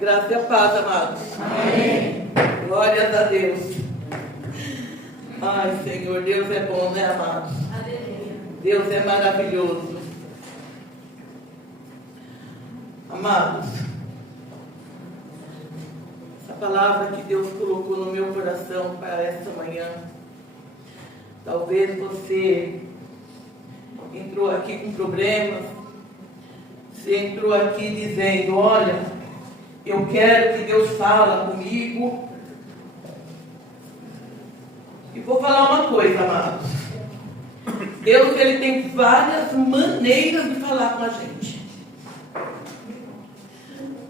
Graça e a paz, amados. Amém. Glórias a Deus. Ai, Senhor, Deus é bom, né, amados? Deus é maravilhoso. Amados, essa palavra que Deus colocou no meu coração para esta manhã, talvez você entrou aqui com problemas, você entrou aqui dizendo, olha, eu quero que Deus fala comigo. E vou falar uma coisa, amados. Deus, Ele tem várias maneiras de falar com a gente.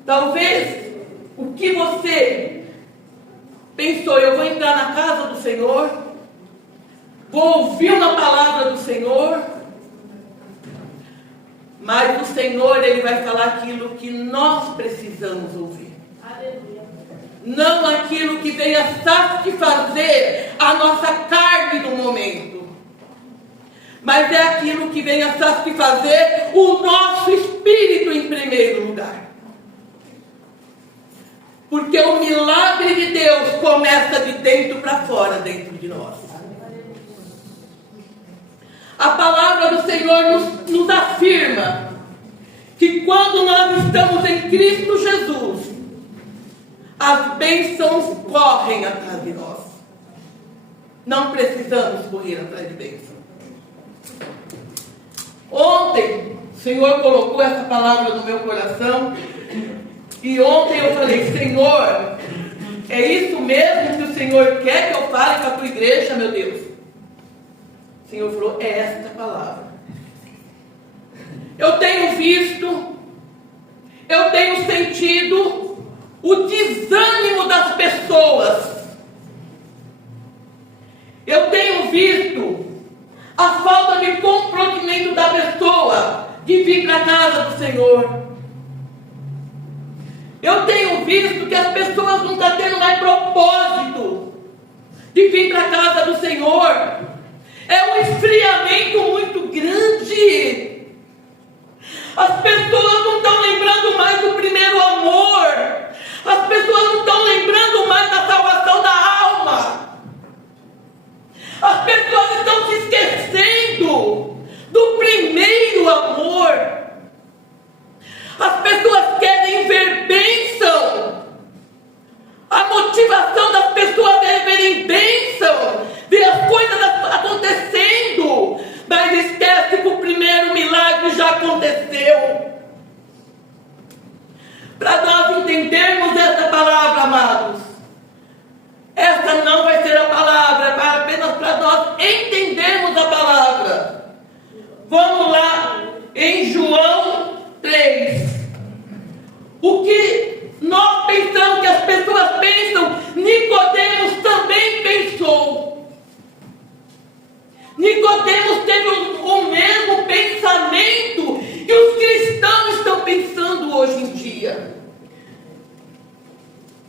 Talvez o que você pensou, eu vou entrar na casa do Senhor, vou ouvir uma palavra do Senhor, mas o Senhor, Ele vai falar aquilo que nós precisamos ouvir. Aleluia. Não aquilo que venha satisfazer a nossa carne no momento, mas é aquilo que venha satisfazer o nosso espírito em primeiro lugar. Porque o milagre de Deus começa de dentro para fora, dentro de nós. A palavra do Senhor nos afirma que quando nós estamos em Cristo Jesus, as bênçãos correm atrás de nós. Não precisamos correr atrás de bênção. Ontem, o Senhor colocou essa palavra no meu coração. E ontem eu falei, Senhor, é isso mesmo que o Senhor quer que eu fale com a tua igreja, meu Deus? O Senhor falou, é esta palavra. Eu tenho visto, eu tenho sentido o desânimo das pessoas. Eu tenho visto a falta de comprometimento da pessoa de vir para a casa do Senhor. Eu tenho visto que as pessoas não estão tendo mais propósito de vir para a casa do Senhor. É um esfriamento muito grande. As pessoas não estão lembrando mais do primeiro amor. As pessoas não estão lembrando mais da salvação da alma. As pessoas estão se esquecendo do primeiro amor. As pessoas querem ver bênção. A motivação das pessoas é verem bênção, ver as coisas acontecendo, mas esquece que o primeiro milagre já aconteceu. Para nós entendermos essa palavra, amados, essa não vai ser a palavra, é apenas para nós entendermos a palavra. Vamos lá em João 3. O que nós pensamos, que as pessoas pensam, Nicodemos também pensou. Nicodemos teve o mesmo pensamento que os cristãos estão pensando hoje em dia.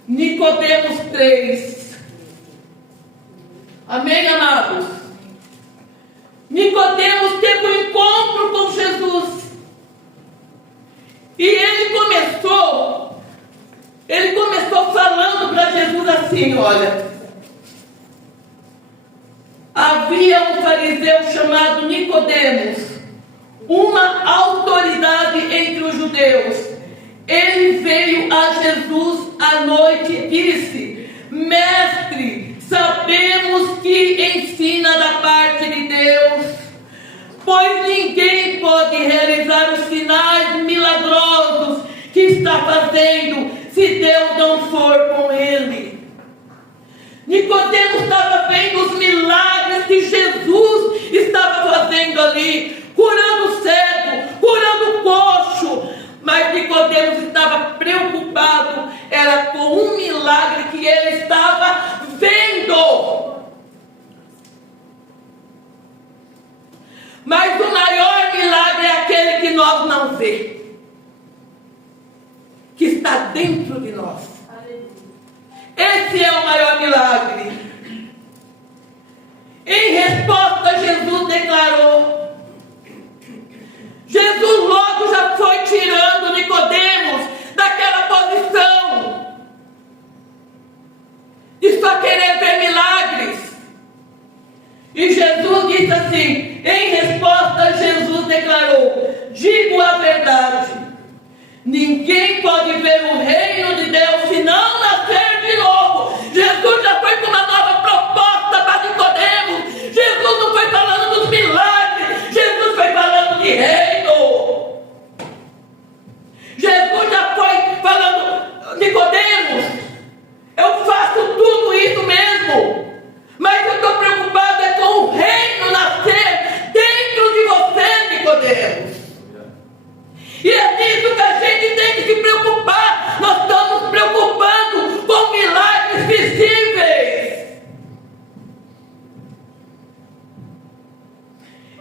Nicodemos 3. Amém, amados? Nicodemos teve um encontro com Jesus. E ele começou falando para Jesus assim, olha. Havia um fariseu chamado Nicodemos, uma autoridade entre os judeus. Ele veio a Jesus à noite e disse, Mestre, sabemos que ensina da parte de Deus, pois ninguém pode realizar os sinais milagrosos que está fazendo se Deus não for com ele. Nicodemos estava vendo os milagres que Jesus estava fazendo ali, curando o cego, curando o coxo, mas Nicodemos estava preocupado, era com um milagre que ele estava vendo. Mas o maior milagre é aquele que nós não vemos, que está dentro de nós. Esse é o maior milagre. Em resposta, Jesus declarou. Jesus logo já foi tirando Nicodemos daquela posição assim: em resposta, Jesus declarou: digo a verdade, ninguém pode ver o reino de Deus se não nascer de novo. Jesus já foi com uma nova proposta para Nicodemos. Jesus não foi falando dos milagres, Jesus foi falando de reino. Jesus já foi falando: Nicodemos, eu faço tudo isso mesmo, mas eu estou preocupado é com o reino nascer dentro de você, Nicodemos. E é disso que a gente tem que se preocupar. Nós estamos preocupando com milagres visíveis.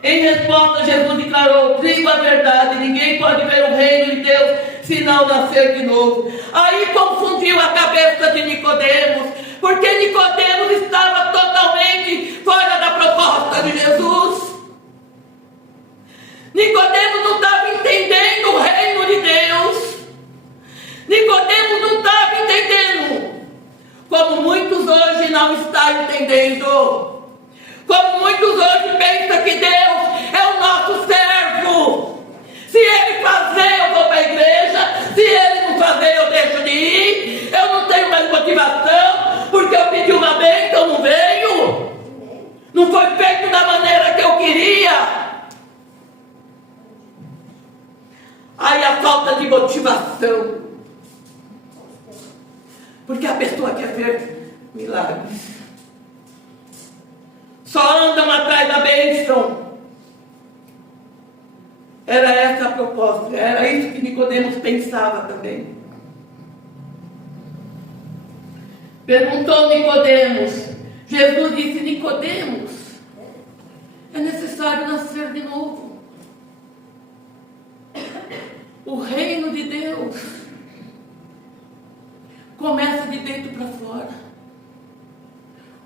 Em resposta, Jesus declarou: digo a verdade, ninguém pode ver o reino de Deus se não nascer de novo. Aí confundiu a cabeça de Nicodemos, porque Nicodemos estava totalmente fora da proposta de Jesus. Nicodemos não estava entendendo o reino de Deus. Nicodemos não estava entendendo, como muitos hoje não estão entendendo. Como muitos hoje pensam que Deus é o nosso servo. Se Ele fazer, eu vou para a igreja. Se Ele não fazer, eu deixo de ir. Eu não tenho mais motivação, porque eu pedi uma bênção, não veio. Não foi feito da maneira que eu queria. Aí a falta de motivação, porque a pessoa quer ver milagres, só andam atrás da bênção. Era essa a proposta, era isso que Nicodemos pensava também. Perguntou Nicodemos, Jesus disse: Nicodemos, é necessário nascer de novo. O reino de Deus começa de dentro para fora.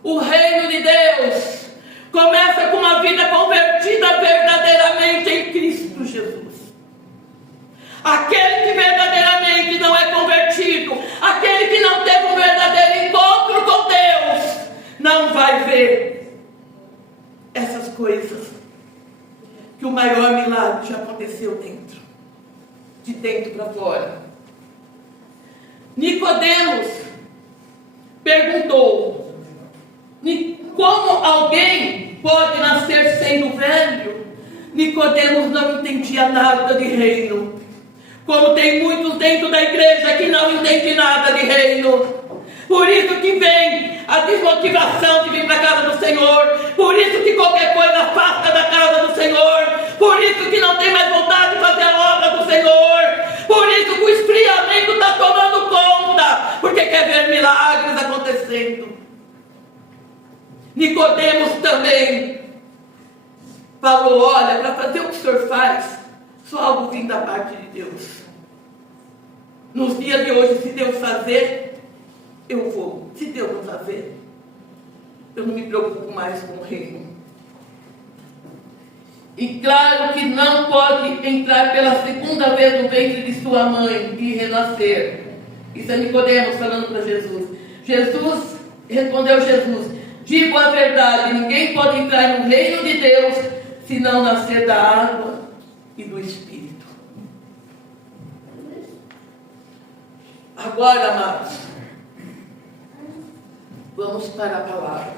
O reino de Deus começa com uma vida convertida verdadeiramente em Cristo Jesus. Aquele que verdadeiramente não é convertido, aquele que não teve um verdadeiro encontro com Deus, não vai ver essas coisas. Que o maior milagre já aconteceu dentro. De dentro para fora. Nicodemos perguntou: como alguém pode nascer sendo velho? Nicodemos não entendia nada de reino. Como tem muitos dentro da igreja que não entendem nada de reino. Por isso que vem a desmotivação de vir para a casa do Senhor. Por isso que qualquer coisa afasta da casa do Senhor. Por isso que não tem mais vontade de fazer a obra do Senhor. Por isso que o esfriamento está tomando conta. Porque quer ver milagres acontecendo. Nicodemos também falou: olha, para fazer o que o Senhor faz, só algo vindo da parte de Deus. Nos dias de hoje, se Deus fazer, eu vou. Se Deus não fazer, eu não me preocupo mais com o reino. E claro que não pode entrar pela segunda vez no ventre de sua mãe e renascer. Isso é Nicodemos falando para Jesus. Respondeu Jesus: digo a verdade, ninguém pode entrar no reino de Deus se não nascer da água e do Espírito. Agora, amados, vamos para a palavra.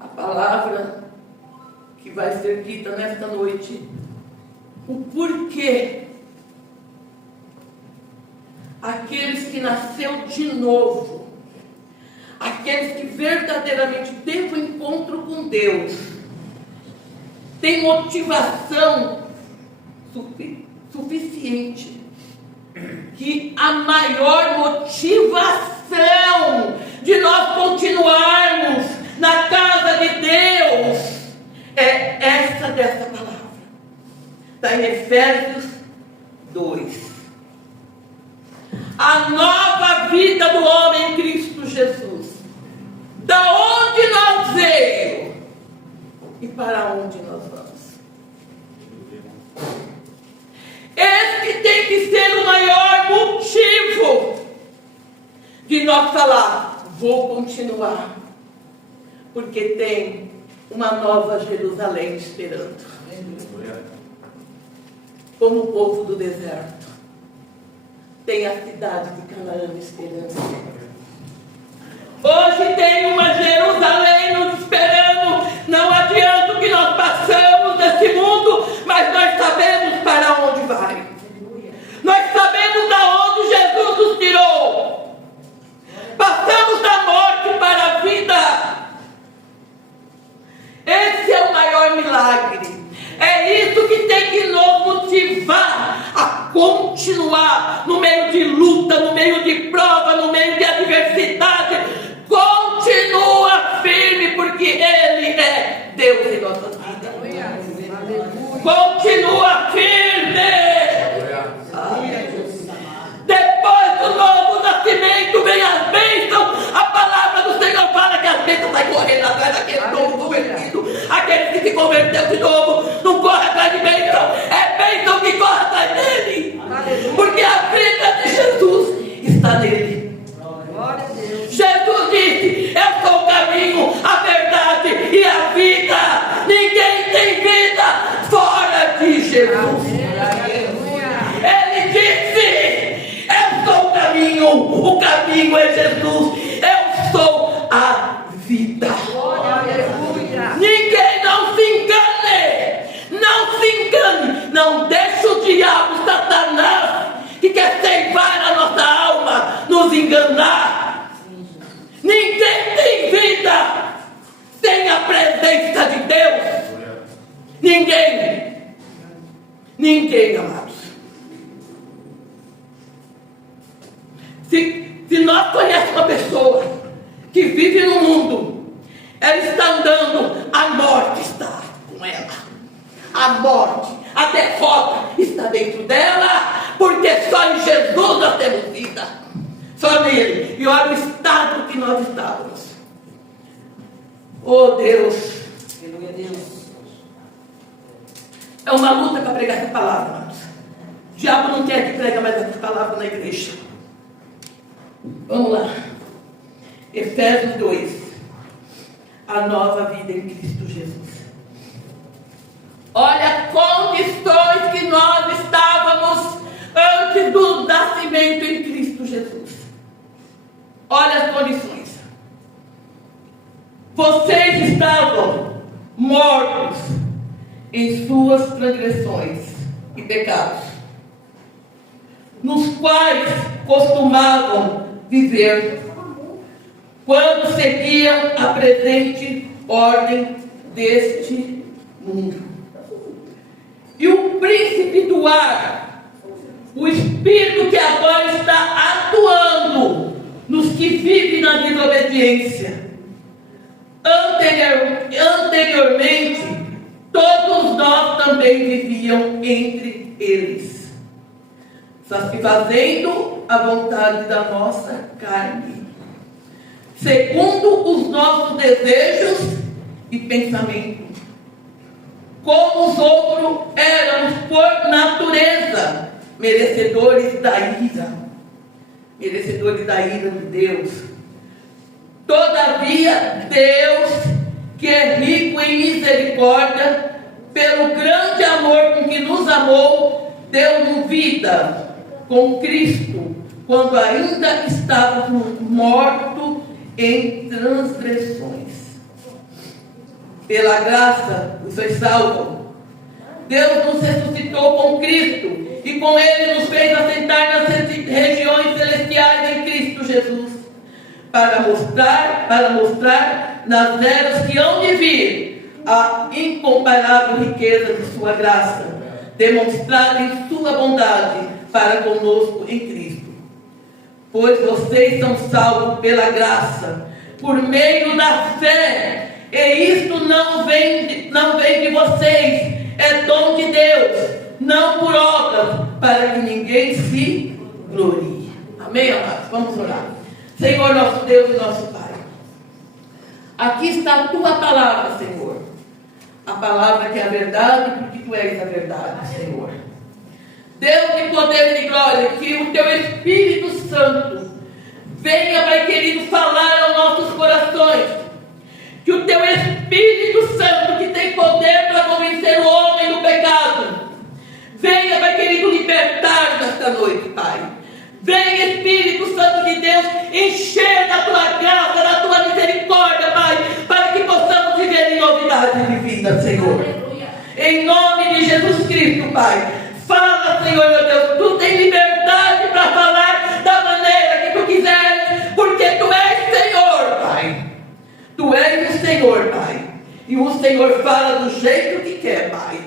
A palavra que vai ser dita nesta noite. O porquê aqueles que nasceu de novo, aqueles que verdadeiramente teve um encontro com Deus, tem motivação suficiente, que a maior motivação de nós continuarmos na casa de Deus é essa dessa palavra. Está em Efésios 2. A nova vida do homem em Cristo Jesus. Da onde nós veio e para onde nós vamos. Esse tem que ser o maior motivo de nós falar: vou continuar, porque tem uma nova Jerusalém esperando. Como o povo do deserto, tem a cidade de Canaã esperando. Hoje tem uma Jerusalém nos esperando. Não adianta o que nós passamos nesse mundo, mas nós sabemos para onde vai. Nós sabemos da onde Jesus nos tirou. Passamos da morte para a vida. Esse é o maior milagre. É isso que tem que nos motivar a continuar no meio de luta, no meio de prova, no meio de adversidade. Continua firme, porque Ele é Deus em nossas vidas. Continua firme. Depois do novo nascimento vem as bênçãos. A palavra do Senhor fala que as bênçãos saem correndo atrás daquele novo convertido. Aquele que se converteu de novo não corre atrás de bênção. É bênção que corre atrás dele. Porque a vida de Jesus está nele. Jesus disse: eu sou o caminho, a verdade e a vida. Ninguém tem vida fora de Jesus. Ele disse: eu sou o caminho é Jesus. Eu sou a vida. Ninguém, não se engane. Não se engane. Não deixe o diabo, Satanás, que quer ceifar a nossa alma, nos enganar. Ninguém tem vida sem a presença de Deus. Ninguém. Ninguém, amados. Se nós conhecemos uma pessoa que vive no mundo, ela está andando, a morte está com ela. A morte, a derrota está dentro dela, porque só em Jesus nós temos vida. Só nele. E olha o estado que nós estávamos. Oh Deus. É uma luta para pregar essa palavra, amados. O diabo não quer que pregue mais essa palavra na igreja. Vamos lá. Efésios 2. A nova vida em Cristo Jesus. Olha condições que nós estávamos antes do nascimento em Cristo Jesus. Olha as condições. Vocês estavam mortos em suas transgressões e pecados, nos quais costumavam viver quando seguiam a presente ordem deste mundo. E o príncipe do ar, o espírito que agora está atuando nos que vivem na desobediência. Anteriormente, todos nós também viviam entre eles, satisfazendo a vontade da nossa carne, segundo os nossos desejos e pensamentos. Como os outros éramos por natureza merecedores da ira de Deus. Todavia, Deus, que é rico em misericórdia, pelo grande amor com que nos amou, deu-nos vida com Cristo, quando ainda estávamos mortos em transgressões. Pela graça, os sois salvos. Deus nos ressuscitou com Cristo e com Ele nos fez assentar nas regiões celestiais em Cristo Jesus, para mostrar nas eras que hão de vir a incomparável riqueza de sua graça, demonstrada em sua bondade para conosco em Cristo. Pois vocês são salvos pela graça, por meio da fé, e isto não vem de vocês, é dom de Deus, não por obras, para que ninguém se glorie. Amém, amados? Vamos orar. Senhor, nosso Deus e nosso Pai, aqui está a Tua palavra, Senhor. A palavra que é a verdade, porque Tu és a verdade, Senhor. Deus de poder e de glória, que o Teu Espírito Santo venha, Pai querido, falar aos nossos corações. Que o Teu Espírito Espírito Santo que tem poder para convencer o homem do pecado, venha, Pai querido, libertar nesta noite, Pai. Vem, Espírito Santo de Deus, encher da tua graça, da tua misericórdia, Pai, para que possamos viver em novidade de vida, Senhor. Em nome de Jesus Cristo, Pai. Fala, Senhor, meu Deus, tu tens liberdade para falar da maneira que tu quiseres, porque tu és Senhor, Pai. Tu és o Senhor, Pai. E o Senhor fala do jeito que quer, Pai.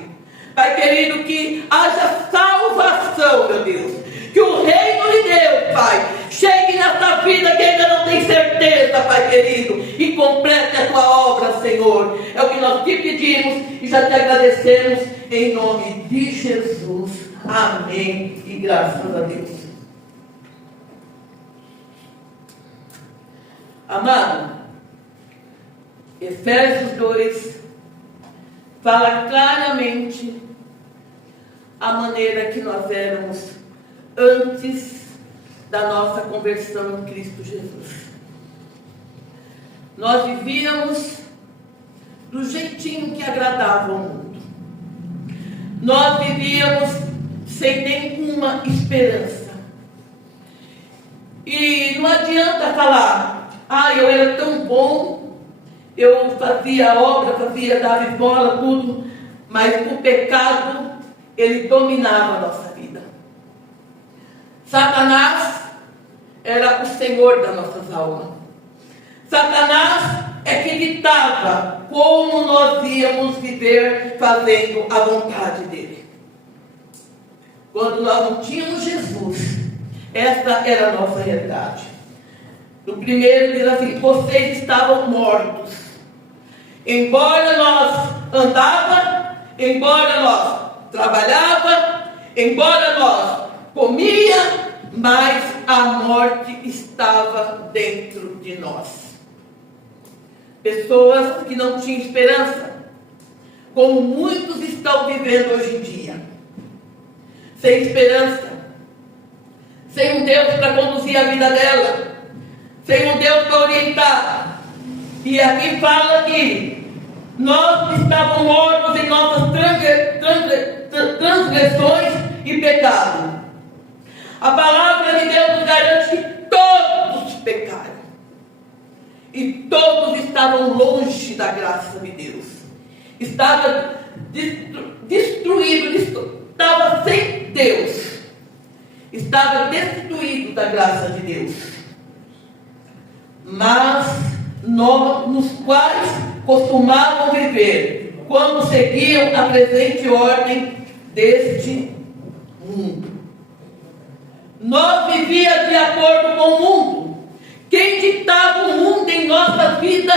Pai querido, que haja salvação, meu Deus. Que o reino de Deus, Pai, chegue nessa vida que ainda não tem certeza, Pai querido, e complete a tua obra, Senhor. É o que nós te pedimos e já te agradecemos em nome de Jesus. Amém. E graças a Deus. Amado, Efésios 2 fala claramente a maneira que nós éramos antes da nossa conversão em Cristo Jesus. Nós vivíamos do jeitinho que agradava ao mundo. Nós vivíamos sem nenhuma esperança. E não adianta falar, eu era tão bom, eu fazia obra, dava esmola, tudo, mas o pecado, ele dominava a nossa vida. Satanás era o senhor das nossas almas. Satanás é que ditava como nós íamos viver fazendo a vontade dele. Quando nós não tínhamos Jesus, essa era a nossa realidade. No primeiro diz assim: vocês estavam mortos. Embora nós andava, embora nós trabalhava, embora nós comia, mas a morte estava dentro de nós. Pessoas que não tinham esperança, como muitos estão vivendo hoje em dia. Sem esperança, sem um Deus para conduzir a vida dela, sem um Deus para orientar. E aqui fala que nós estávamos mortos em nossas transgressões e pecado. A palavra de Deus nos garante que todos pecaram. E todos estavam longe da graça de Deus. Estava destruído, estava sem Deus. Estava destituído da graça de Deus. Mas nos quais costumavam viver quando seguiam a presente ordem deste mundo. Nós vivíamos de acordo com o mundo. Quem ditava o mundo em nossa vida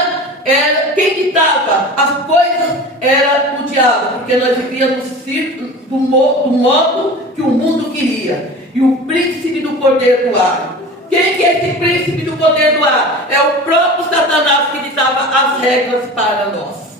quem ditava as coisas era o diabo, porque nós vivíamos do modo que o mundo queria. E o príncipe do poder do ar. Quem que é esse príncipe do poder do ar? É o próprio Satanás que ditava as regras para nós.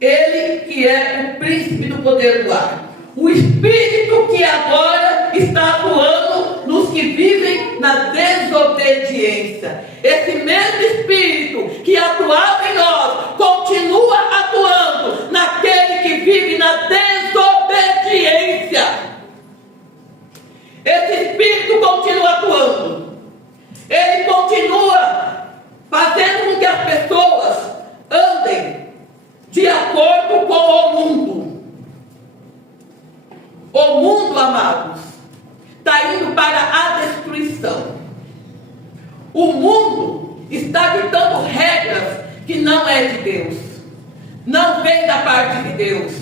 Ele que é o príncipe do poder do ar. O espírito que agora está atuando nos que vivem na desobediência. Esse mesmo espírito que atuava em nós continua atuando naquele que vive na desobediência. Esse espírito continua atuando. Ele continua fazendo com que as pessoas andem de acordo com o mundo. O mundo, amados, está indo para a destruição. O mundo está ditando regras que não é de Deus. Não vem da parte de Deus.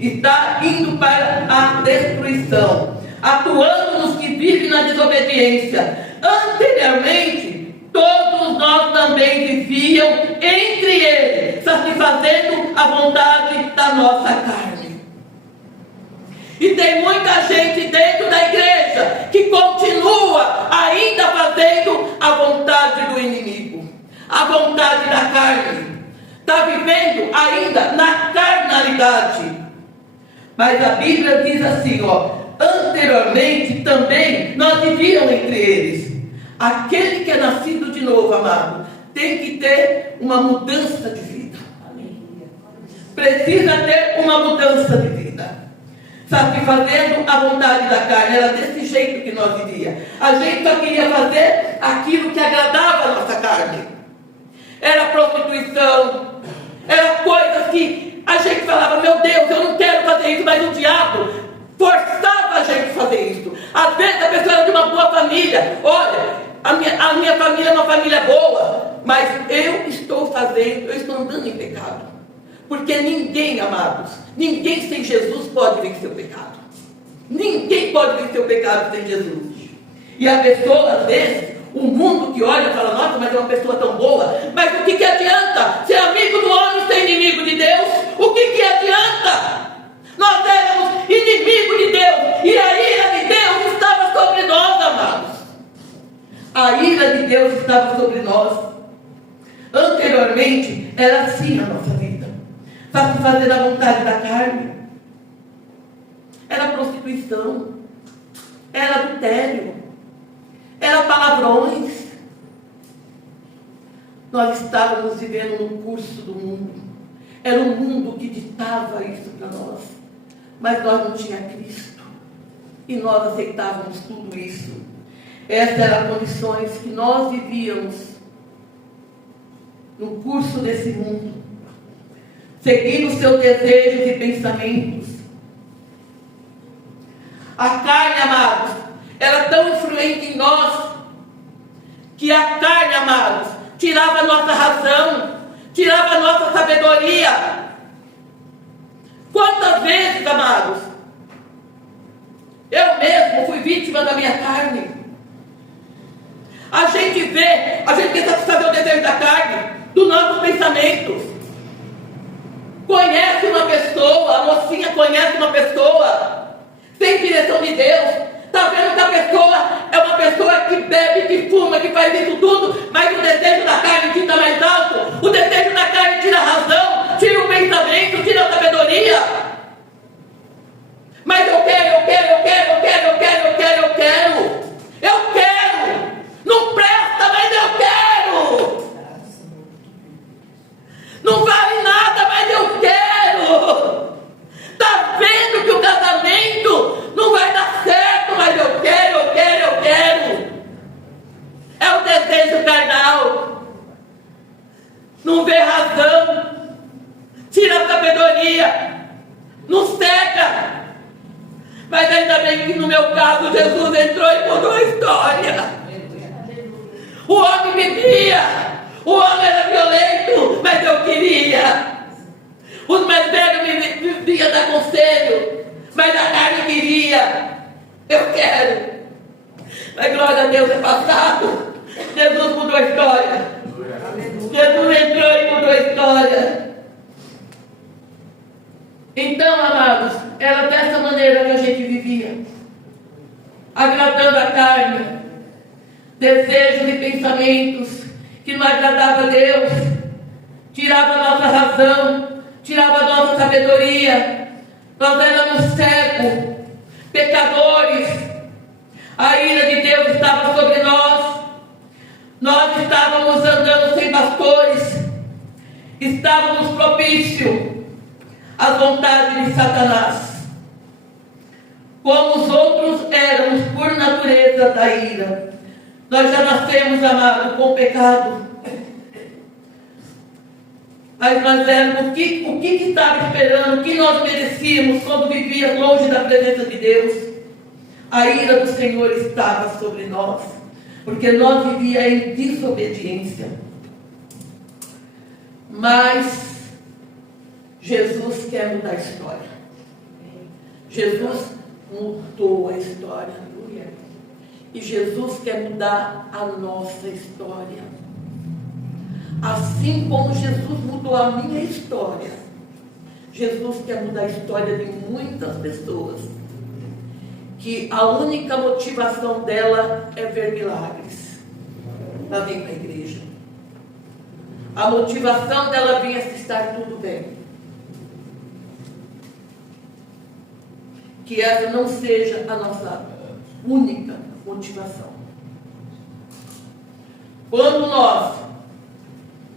Está indo para a destruição. Atuando nos que vivem na desobediência. Anteriormente, todos nós também viviam entre eles, satisfazendo a vontade da nossa carne. E tem muita gente dentro da igreja que continua ainda fazendo a vontade do inimigo, a vontade da carne. Está vivendo ainda na carnalidade. Mas a Bíblia diz assim, anteriormente também nós vivíamos entre eles. Aquele que é nascido de novo, amado, tem que ter uma mudança de vida. precisa ter uma mudança de vida. Satisfazendo a vontade da carne. Era desse jeito que nós vivíamos. A gente só queria fazer aquilo que agradava a nossa carne. Era prostituição, era coisas que a gente falava, meu Deus, eu não quero fazer isso, mas o diabo forçava a gente a fazer isso. Às vezes a pessoa era de uma boa família. Olha, a minha família é uma família boa, mas eu estou andando em pecado. Porque ninguém, amados, ninguém sem Jesus pode vencer o pecado. Ninguém pode vencer o pecado sem Jesus. E a pessoa, às vezes, o mundo que olha e fala, nossa, mas é uma pessoa tão boa. Mas o que adianta ser amigo do homem e ser inimigo de Deus? O que adianta? Nós éramos inimigos de Deus. E a ira de Deus estava sobre nós, amados. A ira de Deus estava sobre nós. Anteriormente, era assim a nossa vida. Satisfazer a vontade da carne. Era prostituição. Era adultério. Era palavrões. Nós estávamos vivendo no curso do mundo. Era o mundo que ditava isso para nós. Mas nós não tínhamos Cristo. E nós aceitávamos tudo isso. Essas eram as condições que nós vivíamos no curso desse mundo. Seguindo seus desejos e pensamentos. A carne, amados, era tão influente em nós, que a carne, amados, tirava a nossa razão, tirava a nossa sabedoria. Quantas vezes, amados, eu mesmo fui vítima da minha carne. A gente quer satisfazer o desejo da carne, dos nossos pensamentos. Conhece uma pessoa, a mocinha conhece uma pessoa, sem direção de Deus. Está vendo que a pessoa é uma pessoa que bebe, que fuma, que faz isso tudo, mas o desejo da carne tira mais alto, o desejo da carne tira a razão, tira o pensamento, tira a sabedoria. Mas eu quero. Não presta, mas eu quero. Não vale nada, mas eu quero. Está vendo que o casamento não vai dar certo, mas eu quero. É o desejo carnal. Não vê razão. Tira a sabedoria. Não cega. Mas ainda bem que no meu caso Jesus entrou e mudou a história. O homem bebia. O homem era violento, mas eu queria. Os mais velhos me vinham dar conselho, mas a carne queria. Eu quero. Mas glória a Deus, é passado. Jesus mudou a história. Jesus entrou e mudou a história. Então, amados, era dessa maneira que a gente vivia. Agradando a carne. Desejos e pensamentos que não agradavam a Deus. Tirava a nossa razão. Tirava a nossa sabedoria. Nós éramos cegos, pecadores. A ira de Deus estava sobre nós. Nós estávamos andando sem pastores. Estávamos propícios às vontades de Satanás. Como os outros éramos por natureza da ira. Nós já nascemos, amados, com pecado. Mas nós éramos, o que estava esperando, o que nós merecíamos quando vivíamos longe da presença de Deus? A ira do Senhor estava sobre nós, porque nós vivíamos em desobediência. Mas Jesus quer mudar a história. Jesus mudou a história. E Jesus quer mudar a nossa história. Assim como Jesus mudou a minha história, Jesus quer mudar a história de muitas pessoas, que a única motivação dela é ver milagres. Ela vem para a igreja. A motivação dela vem se estar tudo bem. Que essa não seja a nossa única motivação. Quando nós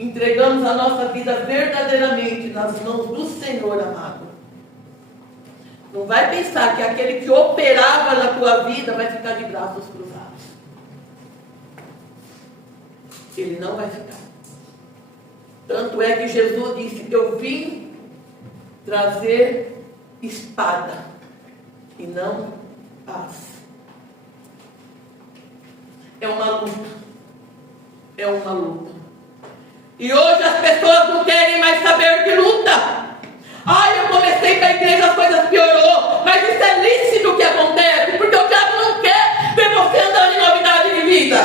entregamos a nossa vida verdadeiramente nas mãos do Senhor, amado, não vai pensar que aquele que operava na tua vida vai ficar de braços cruzados. Ele não vai ficar. Tanto é que Jesus disse: eu vim trazer espada e não paz. É uma luta. É uma luta. E hoje as pessoas não querem mais saber de luta. Eu comecei para a igreja, as coisas piorou. Mas isso é lícito que acontece, porque o diabo não quer ver você andando em novidade de vida.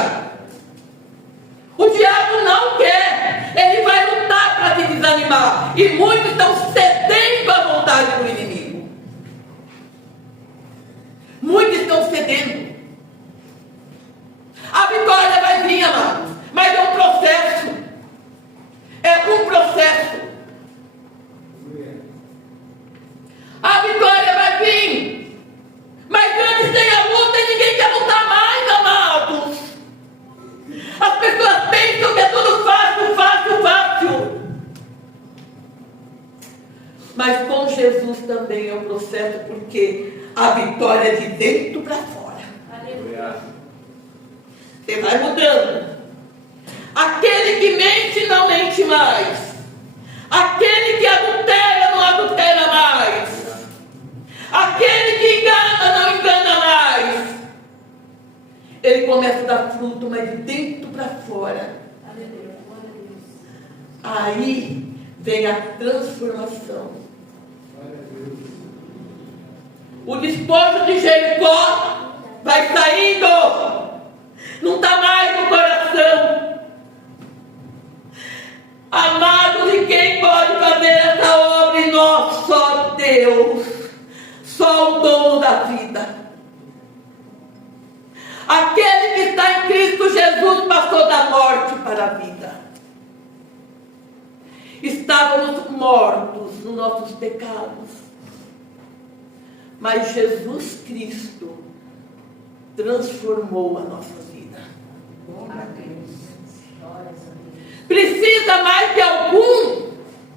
O diabo não quer. Ele vai lutar para te desanimar. E muitos estão cedendo à vontade do inimigo. Muitos estão cedendo. A vitória vai vir, amados, mas é um processo. É um processo. A vitória vai vir, mas antes tem a luta e ninguém quer lutar mais, amados. As pessoas pensam que é tudo fácil, fácil, fácil. Mas com Jesus também é um processo, porque a vitória é de dentro para fora. Aleluia. Você vai mudando. Aquele que mente não mente mais. Aquele que adultera não adultera mais. Aquele que engana não engana mais. Ele começa a dar fruto, mas de dentro para fora. Aí vem a transformação. O despojo de Jericó vai saindo. Não está mais no coração. Amados, e quem pode fazer essa obra em nós? Só Deus. Só o dono da vida. Aquele que está em Cristo Jesus passou da morte para a vida. Estávamos mortos nos nossos pecados, mas Jesus Cristo transformou a nossa vida. Precisa mais de algum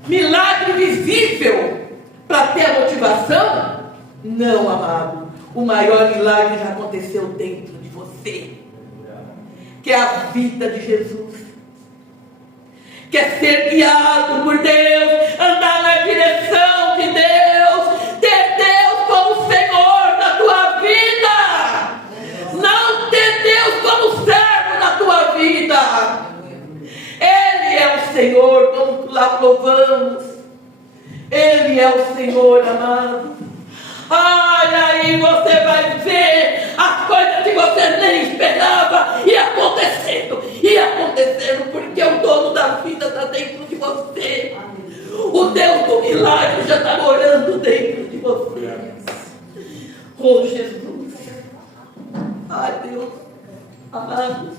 milagre visível para ter a motivação? Não, amado. O maior milagre já aconteceu dentro de você, que é a vida de Jesus. Quer ser guiado por Deus, andar na direção de Deus, ter Deus como Senhor da tua vida, não ter Deus como servo da tua vida. Ele é o Senhor, como lá louvamos. Ele é o Senhor, amado. Aí você vai ver as coisas que você nem esperava e acontecendo, porque o dono da vida está dentro de você. O Deus do milagre já está morando dentro de você. Oh, Jesus. Ai, Deus amado,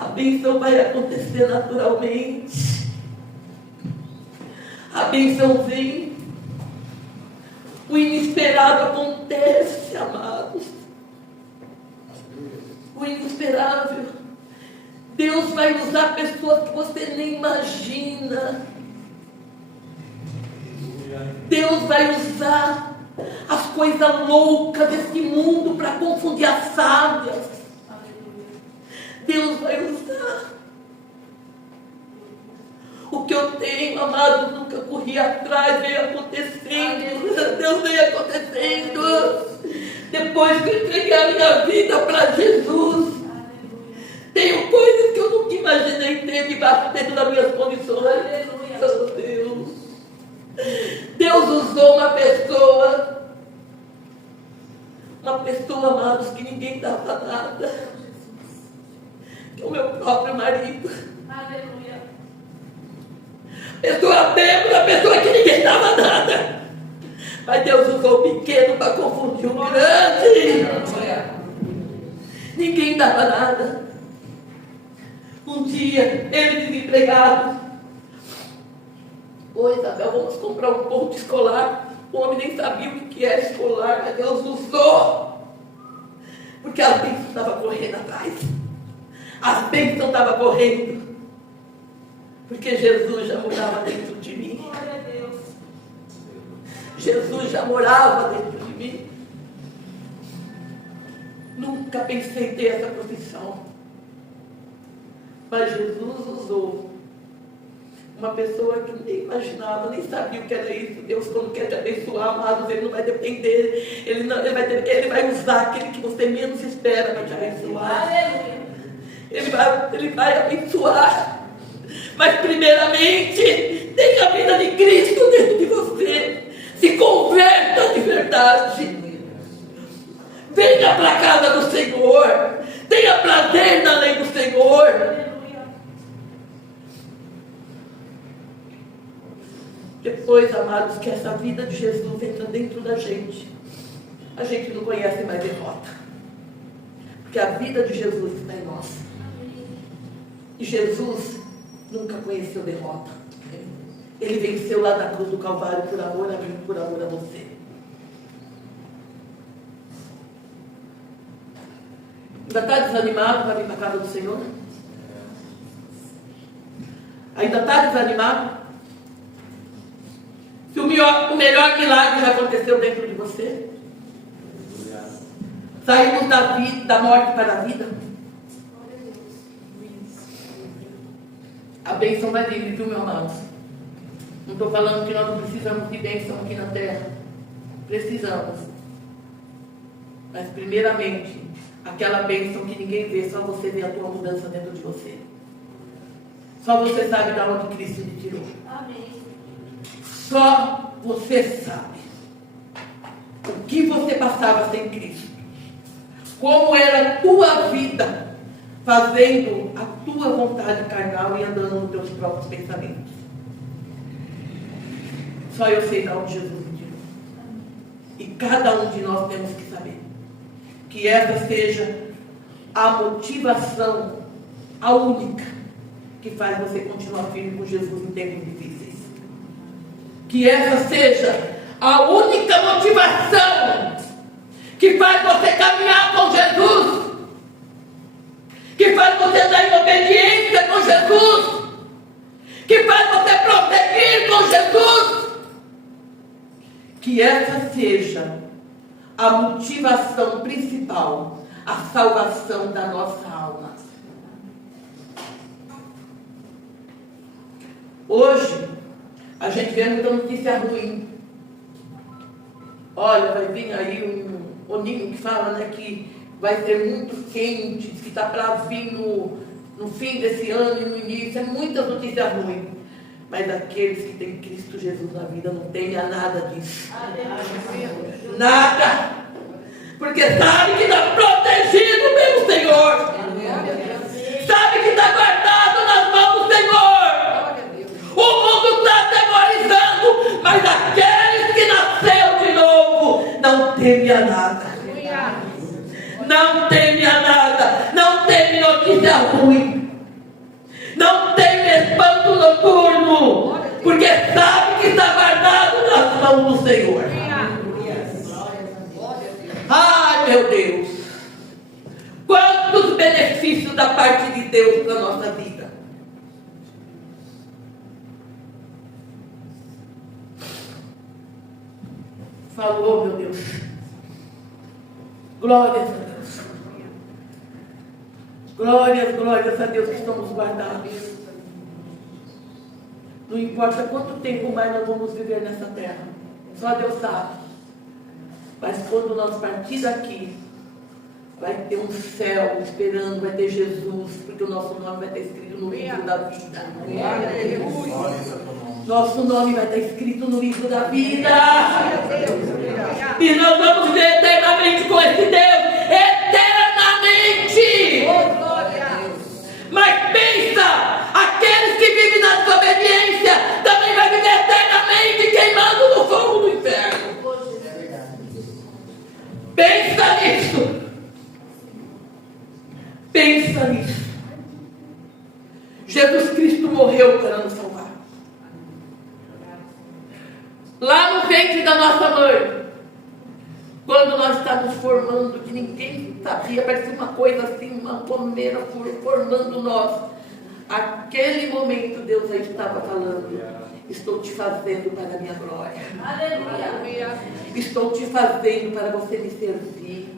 a bênção vai acontecer naturalmente. A bênção vem. O inesperado acontece, amados. O inesperável. Deus vai usar pessoas que você nem imagina. Deus vai usar as coisas loucas desse mundo para confundir as sábias. Deus vai usar. O que eu tenho, amado, nunca corri atrás, veio acontecendo. Deus veio acontecendo. Depois que eu entreguei a minha vida para Jesus, tenho coisas que eu nunca imaginei ter debaixo dentro das minhas condições. Meu Deus. Deus usou uma pessoa, amados, que ninguém dava nada, que é o meu próprio marido. Aleluia. Pessoa bêbada, pessoa que ninguém dava nada, mas Deus usou o pequeno para confundir o grande. Ninguém dava nada. Um dia, ele desempregado. Oi, Isabel, vamos comprar um ponto escolar. O homem nem sabia o que era escolar, mas Deus usou. Porque as bênçãos estavam correndo atrás. As bênçãos estavam correndo. Porque Jesus já morava dentro de mim. Glória a Deus. Jesus já morava dentro de mim. Nunca pensei em ter essa profissão. Mas Jesus usou uma pessoa que nem imaginava, nem sabia o que era isso. Deus, quando quer te abençoar, amados, Ele não vai depender. Ele vai usar aquele que você menos espera para te abençoar. Aleluia. Ele vai abençoar. Mas primeiramente, tenha a vida de Cristo dentro de você. Se converta de verdade. Venha para a casa do Senhor. Tenha prazer na lei do Senhor. Aleluia. Depois, amados, que essa vida de Jesus entra dentro da gente, a gente não conhece mais derrota. Porque a vida de Jesus está em nós. E Jesus nunca conheceu derrota. Ele venceu lá na cruz do Calvário por amor a mim, por amor a você. Ainda está desanimado para vir para a casa do Senhor? Ainda está desanimado? Se o melhor milagre já aconteceu dentro de você? Saímos da morte para a vida? A bênção vai vir, viu, meu amado? Não estou falando que nós não precisamos de bênção aqui na terra. Precisamos. Mas primeiramente, aquela bênção que ninguém vê, só você vê a tua mudança dentro de você. Só você sabe de onde Cristo te tirou. Amém. Só você sabe o que você passava sem Cristo. Como era a tua vida fazendo a tua vontade carnal e andando nos teus próprios pensamentos. Só eu sei de onde Jesus me tirou. E cada um de nós temos que saber que essa seja a motivação, a única, que faz você continuar firme com Jesus em tempos difíceis. Que essa seja a única motivação que faz você caminhar com Jesus, que faz você andar em obediência com Jesus, que faz você prosseguir com Jesus. Que essa seja a motivação principal, a salvação da nossa alma. Hoje, a gente vê muita notícia ruim. Olha, vai vir aí um Oninho que fala, né, que vai ser muito quente, que está para vir no fim desse ano e no início. É muita notícia ruim. Mas aqueles que têm Cristo Jesus na vida não tenha nada disso. Aleluia. Nada. Porque sabe que está protegido pelo Senhor. Sabe que está guardado nas mãos do Senhor. O mundo está atemorizando, mas aqueles que nasceram de novo não temem a nada. Não teme a nada. Não teme notícia ruim. Não teme espanto noturno. Porque sabe que está guardado nas mãos do Senhor. Ai, meu Deus. Quantos benefícios da parte de Deus para a nossa vida. Falou, meu Deus. Glórias a Deus. Glórias a Deus que estamos guardados. Não importa quanto tempo mais nós vamos viver nessa terra. Só Deus sabe. Mas quando nós partir daqui, vai ter um céu esperando, vai ter Jesus, porque o nosso nome vai estar escrito no livro da vida. Nosso nome vai estar escrito no livro da vida. E nós vamos viver eternamente com esse Deus. Eternamente. Mas pensa, aqueles que vivem na desobediência também vai viver eternamente queimando no fogo do inferno. Pensa nisso. Pensa nisso. Jesus Cristo morreu para nos salvar. Lá no ventre da nossa mãe, quando nós estávamos formando, que ninguém sabia, parecia uma coisa assim, uma palmeira formando nós. Aquele momento Deus aí estava falando: estou te fazendo para a minha glória. Aleluia. Estou te fazendo para você me servir.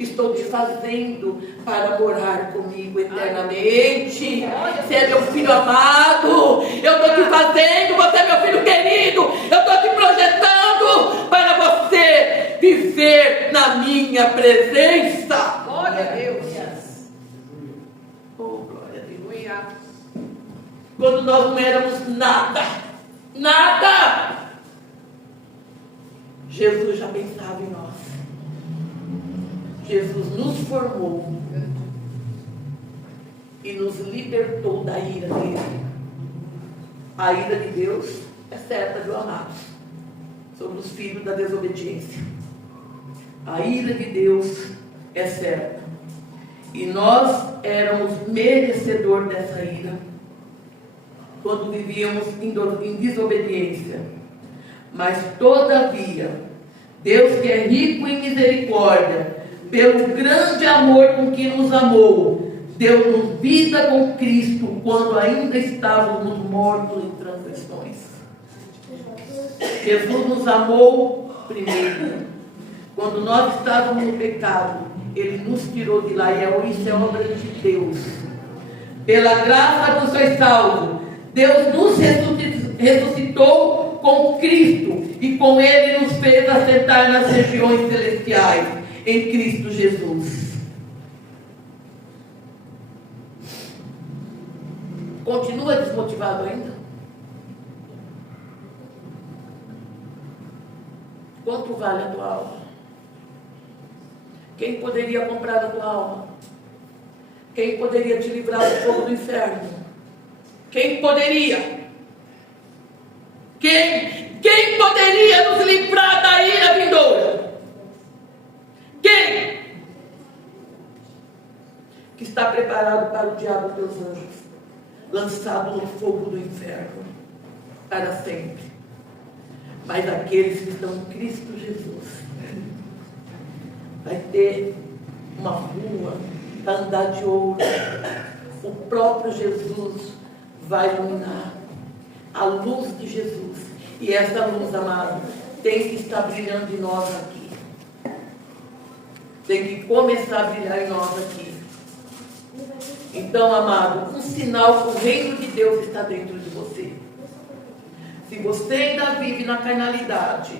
Estou te fazendo para morar comigo eternamente. Você é meu filho amado. Eu estou te fazendo, você é meu filho querido. Eu estou te projetando para você viver na minha presença. Glória a Deus. Oh, glória a Deus. Aleluia. Quando nós não éramos nada, Jesus já pensava em nós. Jesus nos formou e nos libertou da ira dele. A ira de Deus é certa, viu, amados? Sobre os filhos da desobediência. A ira de Deus é certa. E nós éramos merecedor dessa ira quando vivíamos em desobediência. Mas todavia, Deus, que é rico em misericórdia, pelo grande amor com que nos amou, deu-nos vida com Cristo quando ainda estávamos mortos em transgressões. Jesus nos amou primeiro. Quando nós estávamos no pecado, Ele nos tirou de lá, e isso é obra de Deus. Pela graça do seu salvo, Deus nos ressuscitou com Cristo e com Ele nos fez assentar nas regiões celestiais em Cristo Jesus. Continua desmotivado ainda? Quanto vale a tua alma? Quem poderia comprar a tua alma? Quem poderia te livrar do fogo do inferno? Quem poderia? Quem poderia nos livrar da ira vindoura? Quem? Que está preparado para o diabo e teus anjos, lançado no fogo do inferno, para sempre. Mas aqueles que estão em Cristo Jesus, vai ter uma rua para andar de ouro. O próprio Jesus vai iluminar. A luz de Jesus. E essa luz, amado, tem que estar brilhando em nós aqui. Tem que começar a brilhar em nós aqui. Então, amado, um sinal que o reino de Deus está dentro de você. Se você ainda vive na carnalidade,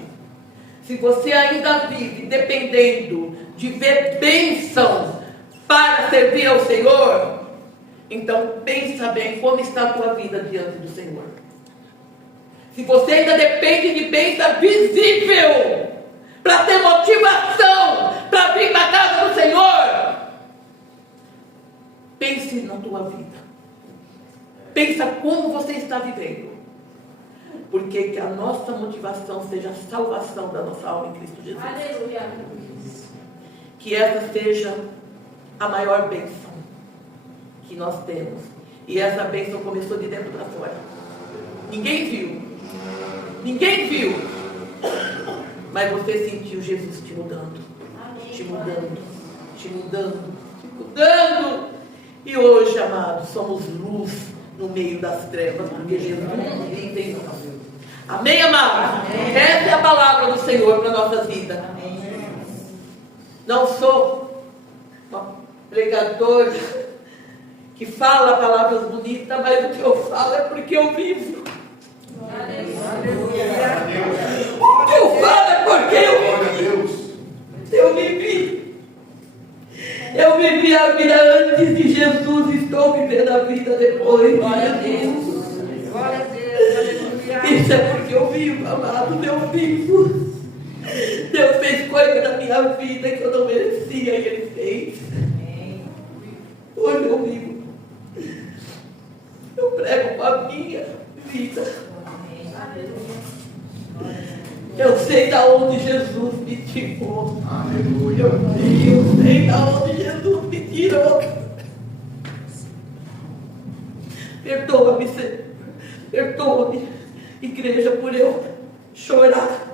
se você ainda vive dependendo de ver bênção para servir ao Senhor, então pensa bem como está a tua vida diante do Senhor. Se você ainda depende de bênção visível para ter motivação para vir para a casa do Senhor, pense na tua vida. Pensa como você está vivendo. Porque que a nossa motivação seja a salvação da nossa alma em Cristo Jesus. Aleluia. Que essa seja a maior bênção que nós temos. E essa bênção começou de dentro para fora. Ninguém viu. Ninguém viu. Mas você sentiu Jesus te mudando. Te mudando. Te mudando. Te mudando. E hoje, amados, somos luz no meio das trevas, porque Jesus vive em nós. Amém, amados? Amém. Essa é a palavra do Senhor para a nossa vida. Amém. Não sou uma pregadora que fala palavras bonitas, mas o que eu falo é porque eu vivo. O que eu falo é porque eu vivi. Eu vivi a vida antes de Jesus e estou vivendo a vida depois de Jesus. Glória a Deus. Aleluia. Isso é porque eu vivo, amado. Eu vivo. Deus fez coisa na minha vida que eu não merecia e Ele fez. Hoje eu vivo. Eu prego com a minha vida. Eu sei da onde Jesus me tirou. Aleluia. Eu sei da onde Jesus me tirou. Perdoa-me, Senhor. Perdoa-me, igreja, por eu chorar.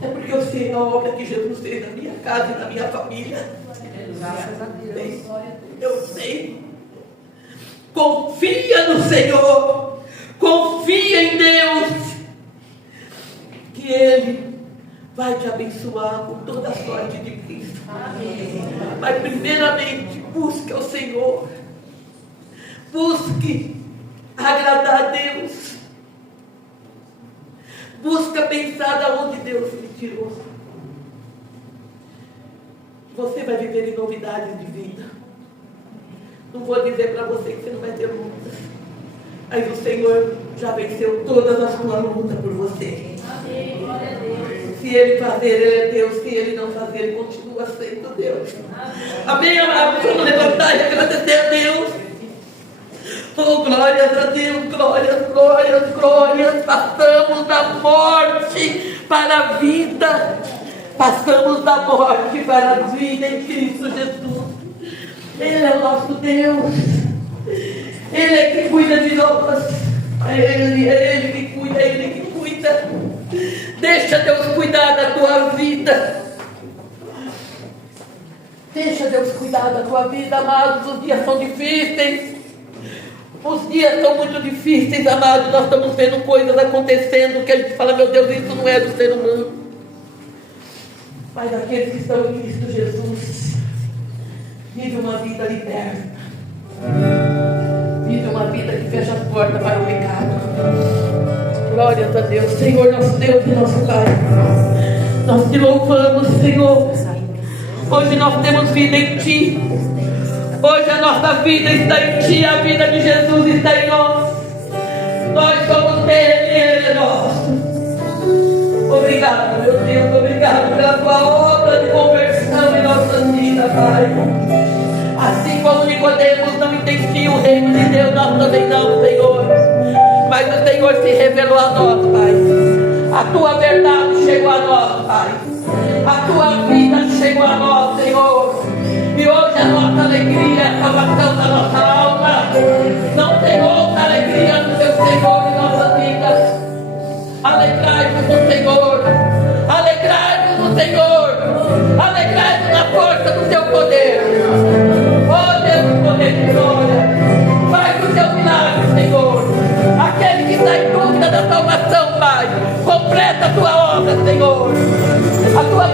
É porque eu sei a obra que Jesus fez na minha casa e na minha família. Graças a Deus. Eu sei. Confia no Senhor. Confia em Deus. Que Ele vai te abençoar com toda a sorte de Cristo. Amém. Mas primeiramente, busque ao Senhor. Busque agradar a Deus. Busca pensar de onde Deus lhe tirou. Você vai viver em novidades de vida. Não vou dizer para você que você não vai ter lutas. Mas o Senhor já venceu todas as suas lutas por você. Amém. Glória a Deus. Se Ele fazer, Ele é Deus. Se Ele não fazer, Ele continua sendo Deus. Amém, amados? Vamos levantar e agradecer a Deus. Oh, glórias a Deus, glórias, glórias, glórias. Passamos da morte para a vida. Passamos da morte para a vida em Cristo Jesus. Ele é o nosso Deus. Ele é que cuida de nós. Ele que cuida, Ele que cuida. Deixa Deus cuidar da tua vida. Deixa Deus cuidar da tua vida, amados. Os dias são difíceis. Os dias são muito difíceis, amados. Nós estamos vendo coisas acontecendo que a gente fala, meu Deus, isso não é do ser humano. Mas aqueles que estão em Cristo Jesus vivem uma vida liberta. Vivem uma vida que fecha as portas para o pecado. Glórias a Deus. Senhor, nosso Deus e nosso Pai, nós te louvamos, Senhor. Hoje nós temos vida em Ti. Hoje a nossa vida está em Ti. A vida de Jesus está em nós. Nós somos dele e Ele é nosso. Obrigado, meu Deus, obrigado pela tua obra de conversão em nossas vidas, Pai. Assim como Nicodemos não entendia o reino de Deus, nós também não, Senhor. Mas o Senhor se revelou a nós, Pai. A tua verdade chegou a nós, Pai. A tua vida chegou a nós, Senhor. E hoje a nossa alegria é a salvação da nossa alma. Não tem outra alegria do teu Senhor em nossas vidas. Alegrai-vos no Senhor. Alegrai-vos no Senhor. Alegrai-vos na força do teu poder. Oh Deus, poder de glória. Faz o teu milagre, Senhor. Aquele que está em dúvida da salvação, Pai, completa a tua obra, Senhor. A tua